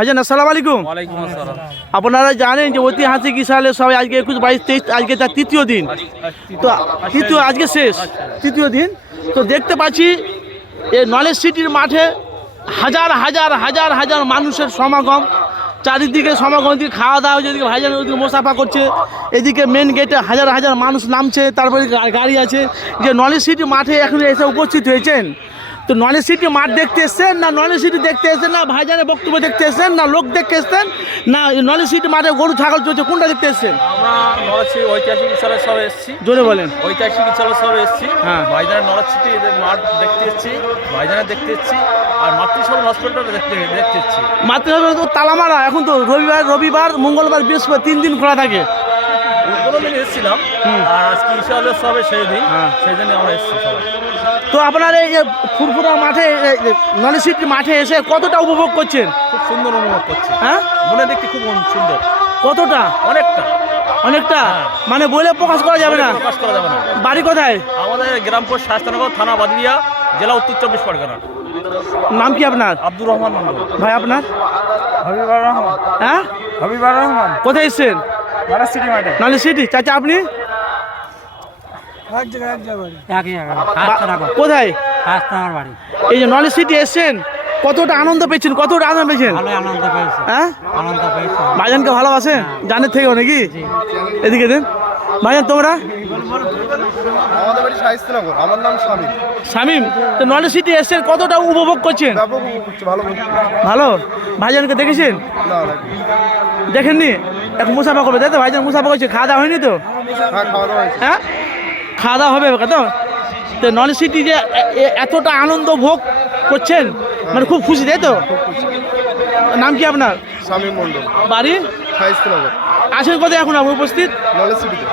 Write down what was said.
ভাইজান আসসালামু আলাইকুম। ওয়ালাইকুম আসসালাম। আপনারা জানেন যে ঐতিহাসিক সালে সবাই আজকে 21, 22, 23 আজকে তার তৃতীয় দিন, তো তৃতীয় আজকে শেষ তৃতীয় দিন। তো দেখতে পাচ্ছি এই নলেজ সিটির মাঠে হাজার হাজার হাজার হাজার মানুষের সমাগম, চারিদিকে সমাগম, এদিকে খাওয়া দাওয়া হচ্ছে, এদিকে ভাইজান ওদিকে মোসাফা করছে, এদিকে মেন গেটে হাজার হাজার মানুষ নামছে, তারপরে গাড়ি আছে। যে নলেজ সিটি মাঠে এখন এসে উপস্থিত হয়েছেন, তো নলেজ সিটি মাঠ দেখতে এসছেন না নলেজ সিটি দেখতে এসছেন, না ভাইজানের বক্তব্য দেখতে এসছেন, না লোক দেখতে এসছেন, না নলেজ সিটি মাঠে গরু ছাগল চলছে, কোনটা দেখতে এসছেন? আমরা নলেজ সিটি ঐতিহাসিক স্থলে সব এসেছি। জোরে বলেন। ঐতিহাসিক স্থলে সব এসেছি। হ্যাঁ। ভাইজানের নলেজ সিটি মাঠ দেখতে এসেছি, ভাইজানের দেখতে এসেছি, আর মাতৃসদন হসপিটালটা দেখতে এসেছি। মাতৃভাবে তো তালামারা, এখন তো রবিবার মঙ্গলবার বৃহস্পতি 3 দিন খোলা থাকে। কোনো দিন এসেছিলাম, আর আজকে ইনশাআল্লাহ সবে সেই দিন, সেই জন্য আমরা এসেছি সবাই। তো আপনার এই যে ফুরফুরা মাঠে নলেজ সিটি মাঠে এসে কতটা উপভোগ করছেন? খুব সুন্দর অনুভব করছি। হ্যাঁ, মনে দেখতে খুব সুন্দর। কতটা? অনেকটা অনেকটা, হ্যাঁ। মানে বলে প্রকাশ করা যাবে না। প্রকাশ করা যাবে না। বাড়ি কোথায়? আমাদের গ্রামপুর শাস্তানগর, থানা বাদলিয়া, জেলা উত্তর 24 পরগনা। নাম কি আপনার? আব্দুর রহমান মন্ডল। ভাই আপনার? হবিবুর রহমান। হ্যাঁ, হবিবুর রহমান। কোথায় এসছেন? নলেজ সিটি মাঠে। Knowledge city. চাচা আপনি কোথায়? বাড়ি। এই যে নলেজ সিটি এসছেন, কতটা আনন্দ পেয়েছেন? কতটা আনন্দ পেয়েছেন? আনন্দ পেয়েছি। হ্যাঁ, আনন্দ পেয়েছি। ভাইজানকে ভালোবাসে জানের থেকেও নাকি? এদিকে দেন ভাইজান। তোমরা? আমাদের বাড়ি শাহিস্তানগর। আমার নাম শামীম। শামীম। তো নলেজ সিটি এসছেন, কতটা উপভোগ করছেন? ব্যাপক উপভোগ করছি, ভালো বলছি। ভালো। ভাইজানকে দেখেছেন? না না, দেখেননি? এখন মুসাফা করবে তাই তো? ভাইজান মুসাফা করছে, খাওয়া দাওয়া হয়নি তো? হ্যাঁ খাওয়া দাওয়া হয়েছে। হ্যাঁ, খাওয়া দাওয়া হবে তো? তো নলেজ সিটি যে এতটা আনন্দ ভোগ করছেন, মানে খুব খুশি তাই তো? নাম কি আপনার? শামীম মন্ডল, বাড়ি? শাহিস্তানগর, আছেন কোথায় এখন আপনি উপস্থিত? নলেজ সিটিতে।